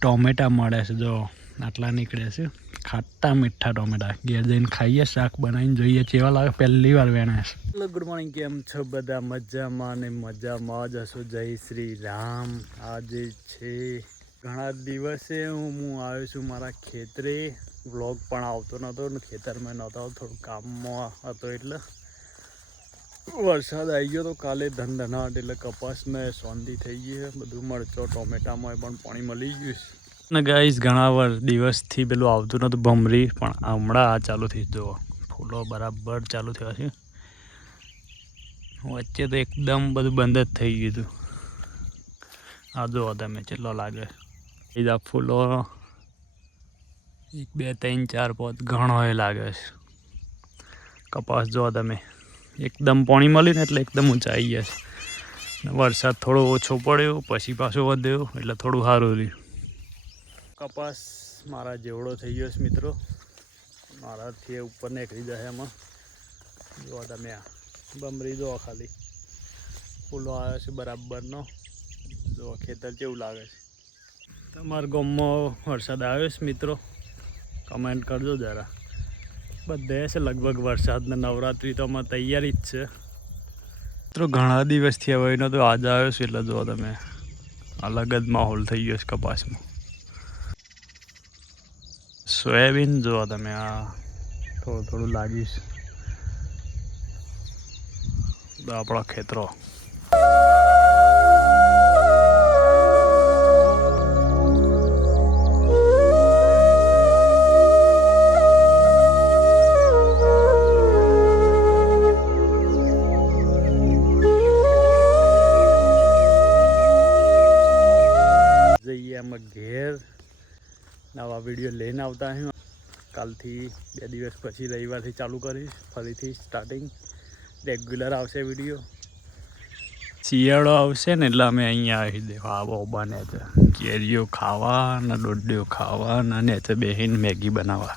ટોમેટા મળે છે. જો આટલા નીકળે છે, ખાટા મીઠા ટોમેટા. ઘેર જઈને ખાઈએ, શાક બનાવીને જોઈએ કેવા લાગે. પહેલી વાર વેણે છે. Hello, good morning. કેમ છો બધા? મજામાં ને મજામાં જ હશો. જય શ્રી રામ. આજે છે ઘણા દિવસે હું આવ્યો છું મારા ખેતરે. વ્લોગ પણ આવતો નહોતો, ખેતરમાં નહોતો, થોડું કામમાં હતો. એટલે વરસાદ આવી ગયો તો કાલે ધનધનાટ, એટલે કપાસને શાંતિ થઈ ગઈ છે. બધું મરચો ટોમેટામાં પણ પાણી મળી ગયું છે. ને ગાઈસ ઘણા દિવસથી પેલું આવતું નહોતું ભમરી, પણ હમણાં આ ચાલુ થઈ. જુઓ ફૂલો બરાબર ચાલુ થયા છે. વચ્ચે તો એકદમ બધું બંધ જ થઈ ગયું હતું. આ જુઓ તમે કેટલો લાગે. બીજા ફૂલો 1 2 3 4 5 ઘણો એ લાગે છે. કપાસ જુઓ તમે, એકદમ પાણી મળ્યું ને એટલે એકદમ ઊંચા આવી ગયા છે. વરસાદ થોડો ઓછો પડ્યો, પછી પાછો વધ્યો, એટલે થોડું સારું રહ્યું. કપાસ મારા જેવડો થઈ ગયો છે મિત્રો. મારાથી ઉપર નીકળી જાય એમાં. જુઓ તમે, આ બમરી જુઓ, ખાલી ફૂલો આવ્યો છે બરાબરનો. જુઓ ખેતર કેવું લાગે છે. તમારા ગામમાં વરસાદ આવ્યો છે મિત્રો? કમેન્ટ કરજો જરા. બધે છે લગભગ વરસાદને. નવરાત્રિ તો અમારે તૈયારી જ છે મિત્રો. ઘણા દિવસથી હવે એનો તો આજ આવ્યો છે, એટલે જુઓ તમે અલગ જ માહોલ થઈ ગયો છે કપાસમાં. સોયાબીન જુઓ તમે, આ થોડું લાગીશ તો આપણા ખેતરો. જઈએ આમાં ઘેર. નવા વિડીયો લઈને આવતા હું કાલથી 2 દિવસ પછી રવિવારથી ચાલુ કરીશ. ફરીથી સ્ટાર્ટિંગ રેગ્યુલર આવશે વિડીયો. શિયાળો આવશે ને એટલે અમે અહીંયા આવી દેવા આવો બને છે. કેરીઓ ખાવા ને ડોડીઓ ખાવા ને તે બેહીને મેગી બનાવવા.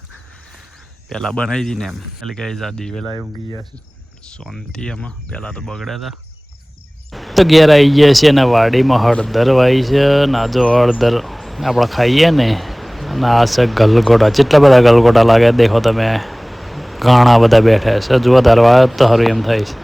પહેલાં બનાવી હતી ને એમ. એટલે કે આ દિવેલા ઊંઘી ગયા છે શાંતિ એમાં. પહેલાં તો બગડ્યા હતા. તો ઘેર આવી ગયા છે અને વાડીમાં હળદર વાવી છે. ને આ જો હળદર આપણે ખાઈએ ને. અને આ છે ગલગોટા. કેટલા બધા ગલગોટા લાગે દેખો તમે. ઘણા બધા બેઠા છે. જુઓ ધરવા તો સારું એમ થાય છે.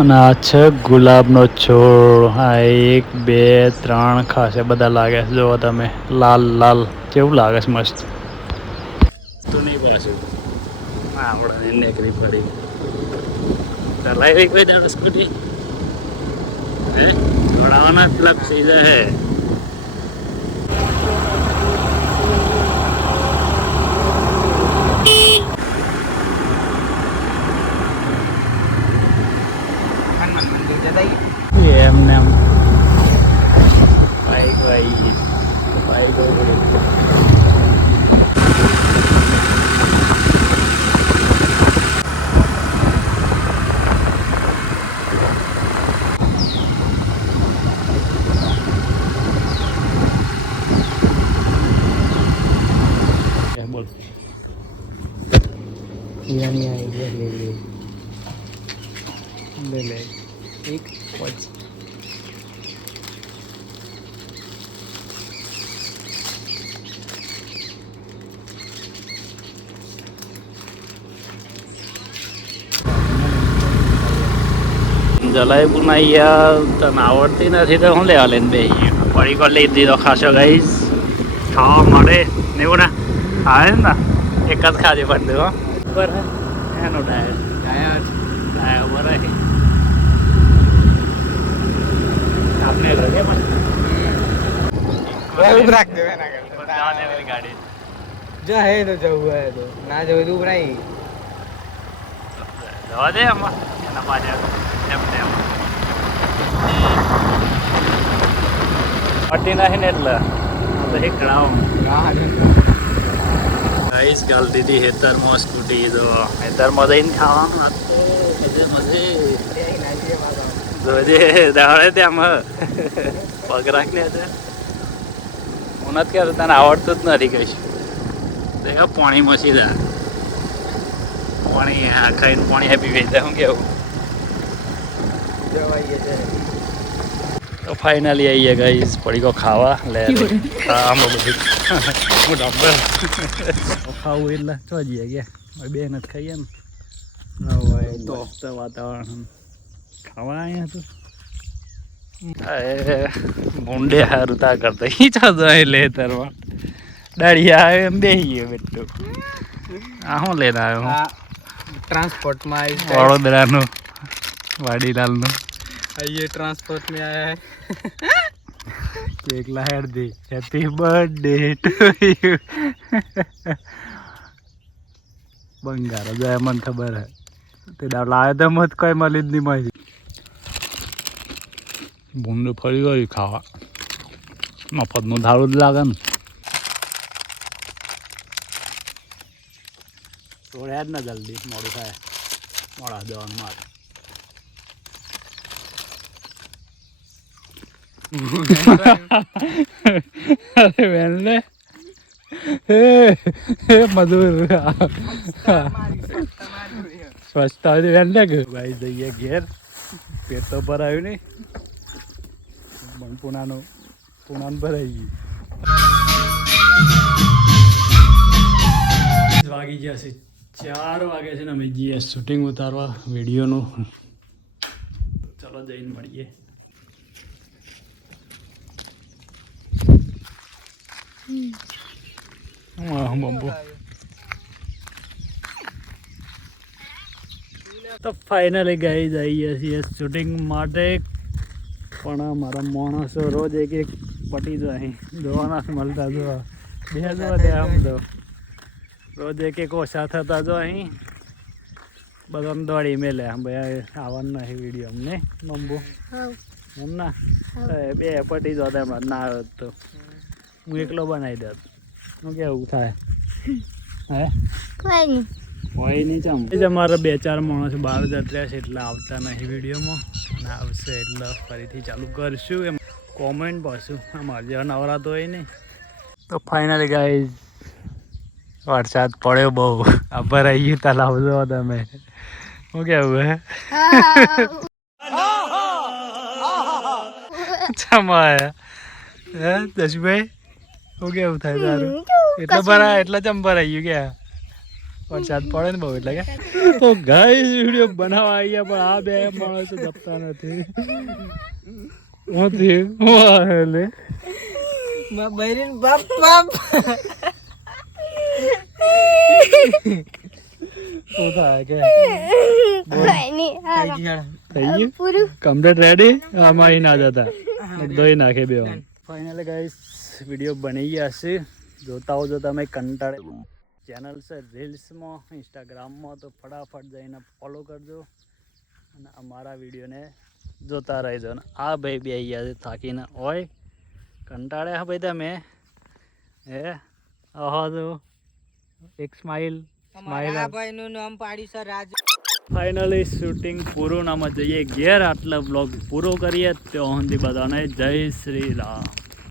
અને આ છે ગુલાબનો છોડ. હા 1 2 3 ખાસે બધા લાગે છે. જુઓ તમે લાલ લાલ કેવું લાગે છે, મસ્ત. તો નહીં પાછું આપણે નેકરી પડી. ચલાવી રહી કોઈ દાડો સ્કૂટી? હે ઘોડાવાના ક્લબ સીધા હે. એમને એમ બાઈક બોલ. લે એક વોચ. જલાઈ પુના યાર તને આવડતી નથી તો હું લેવા લઈને બે પડી પર લઈ દીધો ખાસો ગાઈસ. ખાવા મળે એવું ને આવે ને એક જ ખાજે પણ દેવો બરાબર. એનો ટાયર બરાબર આપણે લગે પણ રાખ દે ગાડી. જો હે તો જવું હોય તો ના જવું તું નહીં જવા દે આમાં એના પાછળ પટ્ટી નાખી ને એટલે ગાઈસ ગાલ દીધી હેતરમાં સ્કૂટી. તો હેતરમાં જઈને ખાવાનું જોજે દાડે ત્યાં પગ રાખને હું નથી કહેતો તને આવડતું જ નથી કહીશ તો પાણીમાં સીધા પાણી હા ખાઈને પાણી આપી વેચતા શું કેવું જવાઈએ છે તો ફાઇનલી આવીએ ગાઈસ પડીકો ખાવા લે આમાં બધું હું ડબ્બર ખાવું એટલે ચો જઈએ ગયા બે નથી ખાઈએ ને હવે તો મસ્ત વાતાવરણ ખાવા અહીંયા તો ભૂંડે સારું તા કરતા ઈ ચાલો લે તરવા દાડિયા આવે એમ બેસીએ બેઠું આ શું લઈને આવ્યો આ ટ્રાન્સपोर्ट में आई વડોદરાનું વાડીલાલનું ये ट्रांसपोर्ट में आया है કેક લાહેર દી હેપી બર્થડે ટુ યુ બંગારો જાય મને ખબર હે તે દાવ લાવે તો મત કોઈ મળી જ નહીં માહિતી ભૂંડ ફરી ગયું ખાવા મફતનું ધારું જ લાગે ને તોડ્યા જ ને જલ્દી મોડું થાય મોડા જવાનું મારે અરે વેનલે હે મધુર સ્વચ્છતા હોય વેનલે કે ભાઈ જઈએ ઘેર પેટ તો ભરાયું નહીં પણ પુણાનું ભરાઈ ગયું વાગી ગયા છે 4 વાગે છે ને અમે જઈએ શૂટિંગ ઉતારવા વિડીયોનું ચલો જઈને મળીએ બંબુ તો ફાઇનલી ગઈ જઈએ છીએ શૂટિંગ માટે પણ અમારા માણસો રોજ એક પટી જાય અહીં જોવાના મળતા જો બે જોવા આમ તો રોજ એક ઓછા થતા જો અહીં બધાને દોડી મેલે આમ ભાઈ આવવાનું નહીં વિડીયો અમને બંબુ એમ ના બે પટી જતા હમણાં ના આવ્યો તો હું એકલો બનાવી દેત શું કેવું થાય હે હોય નહીં ચમ એ જ અમારા 2-4 માણસ બહાર જતા છે એટલે આવતા નહીં વિડીયોમાં અને આવશે એટલે ફરીથી ચાલુ કરશું એમ કોમેન્ટ પાછું અમારે જેવા નવરાતો હોય ને તો ફાઇનલી ગાઈઝ વરસાદ પડ્યો બહુ આ ભરાઈ ગયું તલાવ જો તમે શું કેવું હે ચમાયા હે જશભાઈ શું કેવું થાય તારું એટલે ચમ ભરાઈ ગયું ક્યાં વરસાદ પડે ને બહુ એટલે કે તો ગાઈસ વિડીયો બનાવવા આવ્યા પણ આ બે માણસો ગપતા નથી બૈરીન બાપ બાપ શું થાય કે થઈ ગયું કમ્પ્લીટ રેડી આમાં અહીં ના જતા ધોઈ નાખે બે ફાઇનલી ગાઈસ વિડીયો બની ગયા છે જોતા હો જો તમે કંટાળે ચેનલ છે રીલ્સમાં ઇન્સ્ટાગ્રામમાં તો ફટાફટ જઈને ફોલો કરજો અને અમારા વિડીયોને જોતા રહેજો અને આ ભાઈ બે ગયા છે થાકીને હોય કંટાળે હા ભાઈ તમે હે આહો તો એક સ્માઈલ ભાઈનું નામ પાડી સર રાજ ફાઇનલી શૂટિંગ પૂરું નામ જઈએ ઘેર આટલા બ્લોગ પૂરો કરીએ તો સુધી બધાને જય શ્રી રામ.